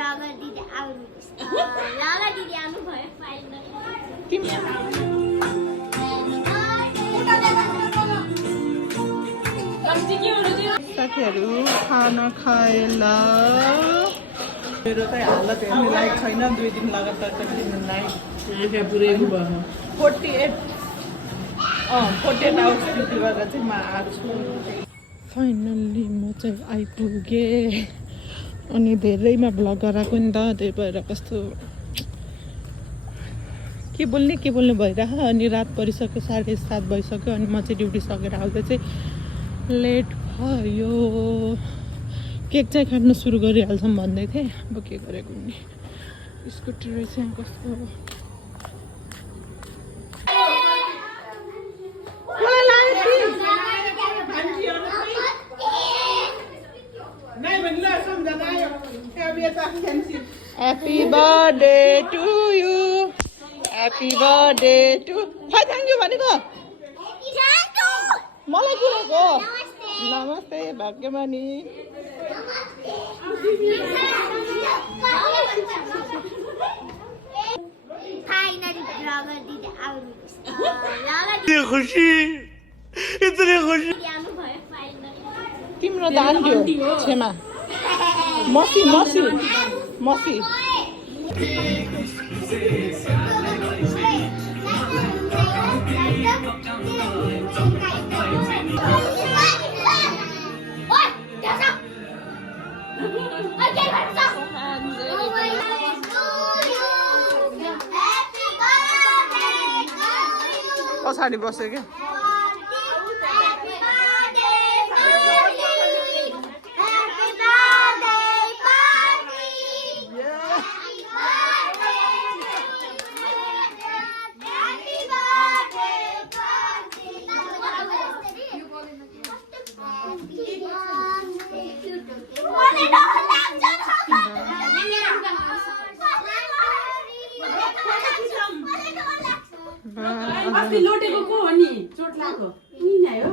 दिदी आउनुहोस् ल दिदी आउनु भयो फाइनली साथीहरू खाना खाएला मेरो चाहिँ हालत हेर्ने लायक छैन 2 दिन लगातार चाहिँ किन्नु लायक पुरै भयो 48 आवर्स ड्युटी गरेर चाहिँ म आएको छु फाइनल्ली म चाहिँ आइपुगेँ अनि धेरैमा भ्लग गराएको नि त त्यही भएर कस्तो के बोल्ने भइरह अनि रात परिसक्यो 7:30 भइसक्यो अनि म चाहिँ ड्युटी सकेर आउँदा चाहिँ लेट भयो केक चाहिँ काट्न सुरु गरिहाल्छौँ भन्दै थिएँ अब के गरेको नि स्कुटी रहेछ यहाँ कस्तो Happy birthday to you. Happy birthday to. Hi, thank you भनेको. मलाई किनेको. नमस्ते भाग्यमानी. इतनी खुशी. तिम्रो त आन्टी हो छेमा. मसी पछाडि बस्यो क्या लोटेको को हो नि चोट लाग्यो नि नै हो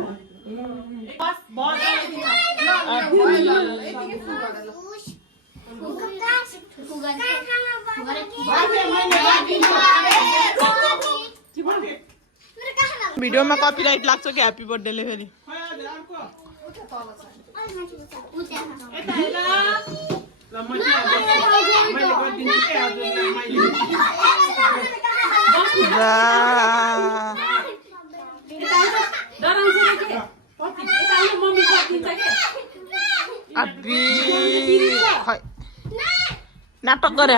भिडियोमा कपिराइट लाग्छ कि ह्याप्पी बर्थडेले फेरि नाटक गरे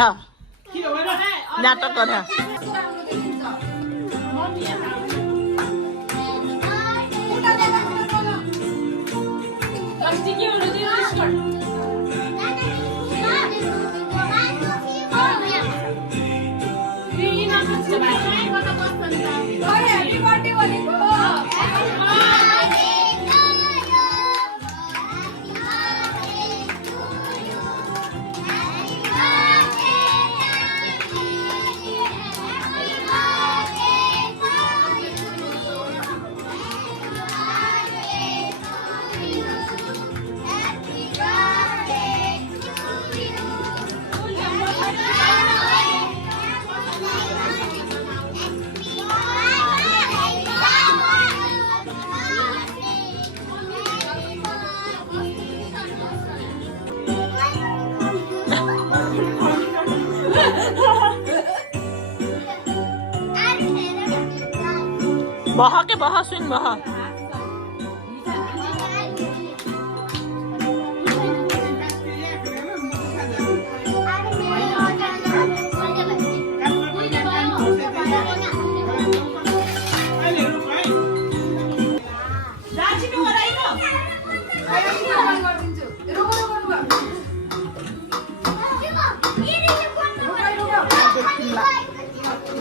बह स्विङ बह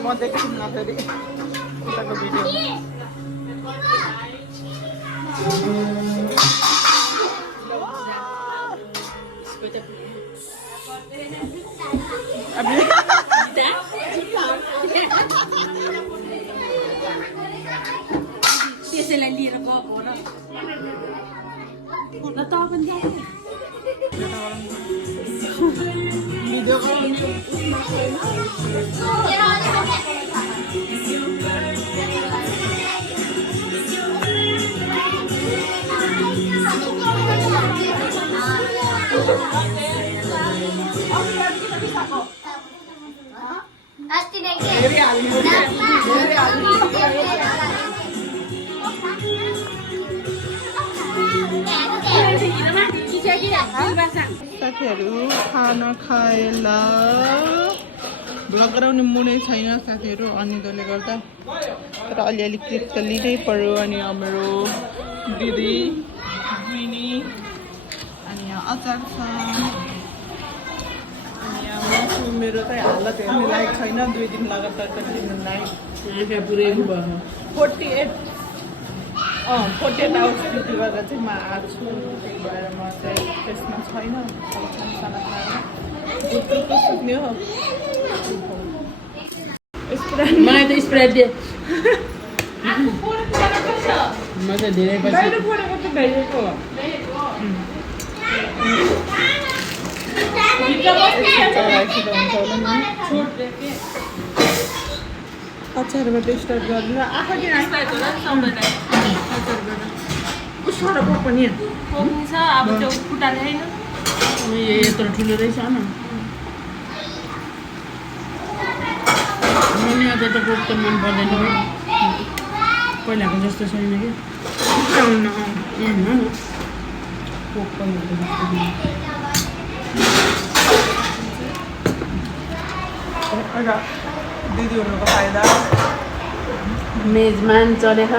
म देख्छु फेरि उताको भिडियो त्यसैलाई लिएर गएको र ल त पनि अस्ति नै के साथीहरू खाना खाएला भ्लग गराउने मुडै छैन साथीहरू अनिदोले गर्दा तर अलिअलि क्लिप त लिनै पर्यो अनि हाम्रो दिदी बहिनी अनि यहाँ अचार छ अनि यहाँ मसु मेरो चाहिँ हालत हेर्ने लायक छैन 2 दिन लगातार कन्टिन्यू नाइट 48 आवर्स ड्युटी गर्दा चाहिँ म आएको छु त्यही भएर म चाहिँ त्यसमा छैन खाना खाएर सुत्ने हो मलाई त स्प्राइट दे म त धेरै पछि अचारबाट स्टार्ट गर्नु आफै किन सरको पनि छ अब त्यो खुट्टाले हैन यत्रो ठुलो रहेछ न मलाई अझ त कोक त मन पर्दैन पहिलाको जस्तो छैन कि कोक पनि दिदी हुनुको फाइदा मेजमान चलेछ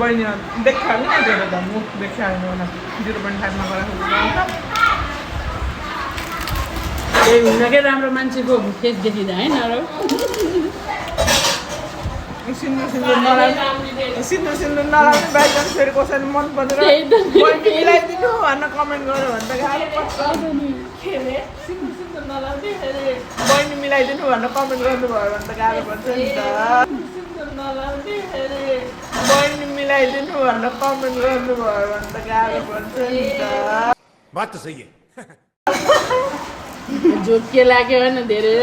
बहिनी देखायो नि त्यो त मुख देखायो 0.5मा गराएको ए हुनकै राम्रो मान्छेको फेस देखिँदा होइन र सिन्दुर नलाउने बाइचान्स फेरि कसैले मन परेर बहिनी मिलाइदिनु भनेर कमेन्ट गर्यो भने त गाह्रो पर्छ सिन्दुर नलाउने फेरि बहिनी मिलाइदिनु भनेर कमेन्ट गर्नुभयो भने त गाह्रो पर्छ नि त सिन्दुर नलाउने फेरि बहिनी मिलाइदिनु भनेर कमेन्ट गर्नुभयो भने त गाह्रो पर्छ नि त बात त सही है जोक के लाग्यो होइन धेरै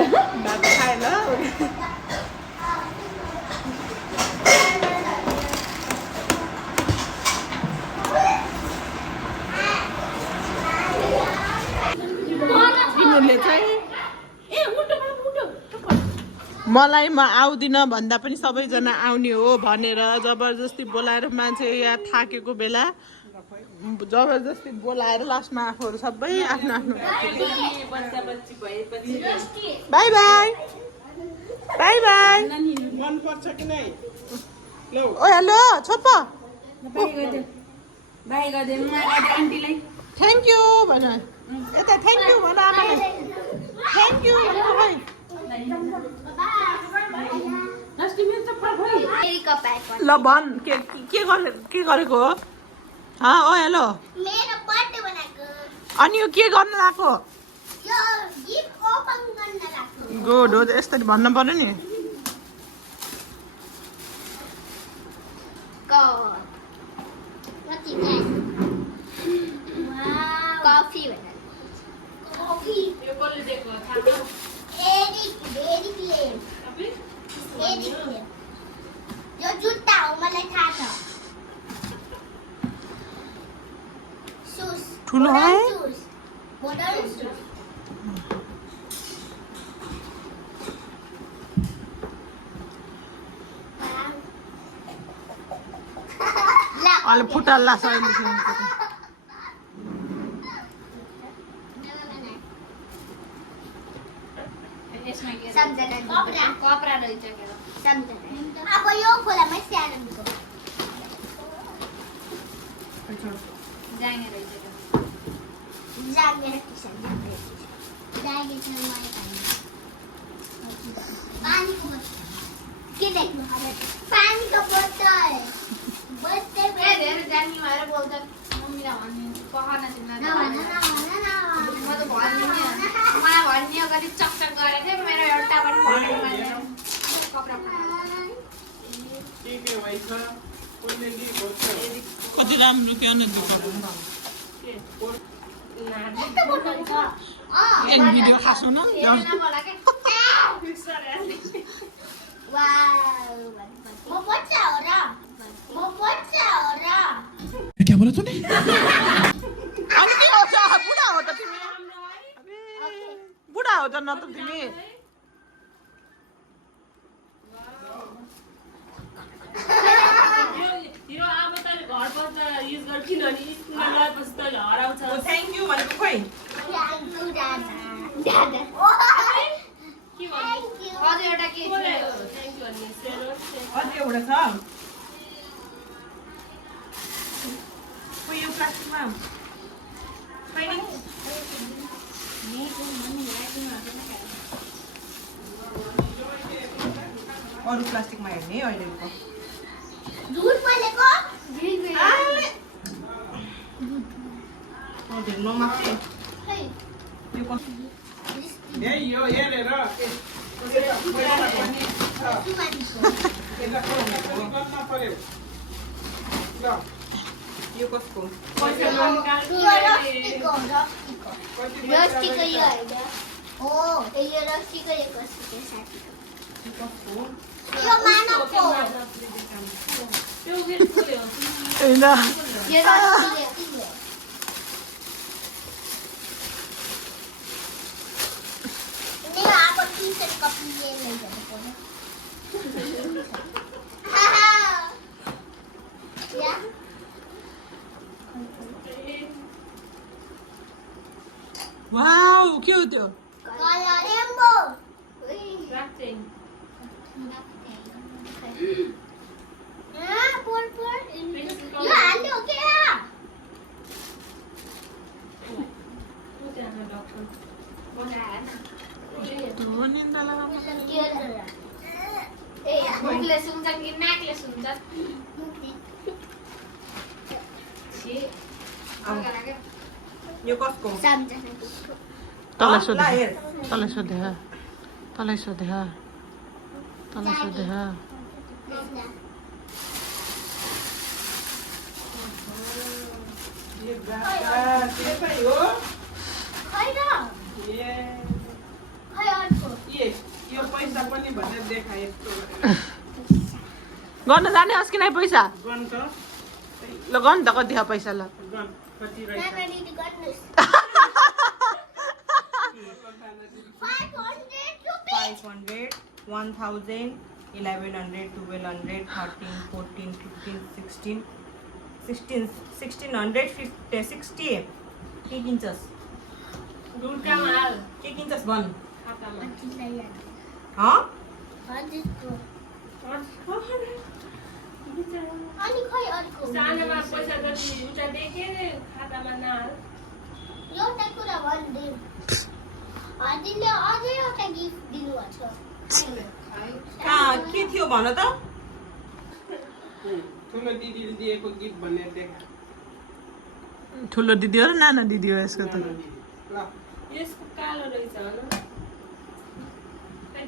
भात खाएन मलाई म आउँदिनँ भन्दा पनि सबैजना आउने हो भनेर जबरजस्ती बोलाएर मान्छे यहाँ थाकेको बेला जबरजस्ती बोलाएर लास्टमा आफूहरू सबै आफ्नो आफ्नो bye bye bye bye oh hello छोप थ्याङ्क यू भन यता थ्याङ्क यू भन आमालाई थ्याङ्क यू ल भन के गरेको हो ओ हेलो अनि यो के गर्न लाग्यो गुड हो यसरी भन्नु पर्यो नि यो जुत्ता हो मलाई थाहा छ शूज ठुलो है मोडल शूज अहिले फुटाल लाग्छ अहिले कपडा रहेछ अब यो खोलामै स्याहार जाने रहेछ पानीको के देख्नु पानीको बोतल धेरै जानी भएर बोल्छ मम्मीलाई भन्ने पखाना चाहिँ म त मलाई भन्ने अगाडि चकचक गरेको थिएँ मेरो एउटा पनि कपडा कति राम्रो के एक भिडियो खासु न क्या बोला तूने अनि के हो बुढा हो त तिमी बुढा हो त न त तिमी यो अब त घर बस्दा युज गर किनभने स्कुलमा गएपछि त हराउँछ थ्याङ्क यू भनेको खोइ अझै एउटा छ खोइ यो प्लास्टिकमा अरू प्लास्टिकमा हेर्ने अहिलेको नमाग्छु यो हेरेर यो कसको वाउ के हो त्यो यो कसको तँलाई सोधे तँलाई सोधे तँलाई सोधे तँलाई सोधे यो पैसा पनि भनेर देखाए गर्न जाने होस् कि नै पैसा गन त ल गर्नु त कति पैसा ल गन कति रहेछ 500 1000 1100 1200 13 14 15 16 1650 60 के किन्छस् ढुल्कामा हाल के किन्छस् भन खातामा सानोमा पैसा जति उता देखे खातामा नहाल के थियो भन त ठुलो दिदीले दिएको गिफ्ट भनेर देखा ठुलो दिदी हो र नाना दिदी हो यसको त ल यसको कालो रहेछ होइन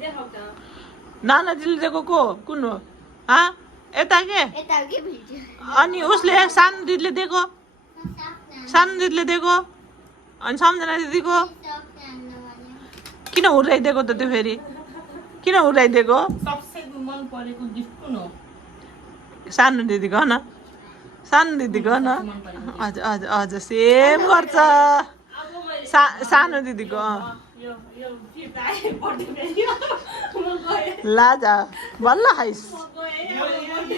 देखाउ त नाना दिदीले दिएको को कुन हो यता के अनि उसले सानो दिदीले दिएको सानो दिदीले दिएको अनि सम्झना दिदीको किन हुर्याइदिएको त त्यो फेरि किन हुर्याइदिएको सबसे मन परेको गिफ्ट कुन हो सानो दिदीको हो न सानो दिदीको हो न हजुर हजुर हजुर सेम गर्छ सानो दिदीको यो फिर्ता आए पढ्दै म गए लाजा बल्ल खाइस्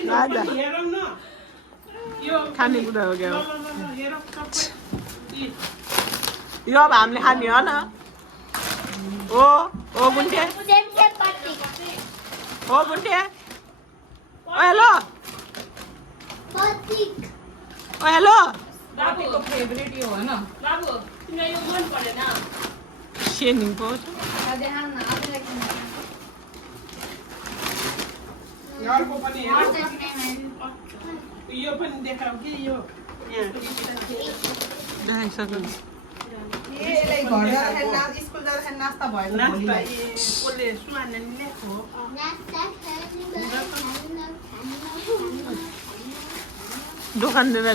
लाजा हेरौँ न यो खानेकुरा हो क्या ल हेरौँ सबै यो अब हामीले खाने हो न ओ गुन्टे ओ गुन्टे ओ हेलो ओ हेलो बाबुको फेभरेट यो होइन बाबु तिमीलाई यो मन परेन सेनिङ पो अर्को पनि हेरौँ यो पनि देखाऊ कि यो यहाँ देखाइसक्यो यसलाई घर जाँदाखेरि स्कुल जाँदाखेरि नास्ता भयो नास्ता कसले सुहाना ल्याएको हो दोकान लिन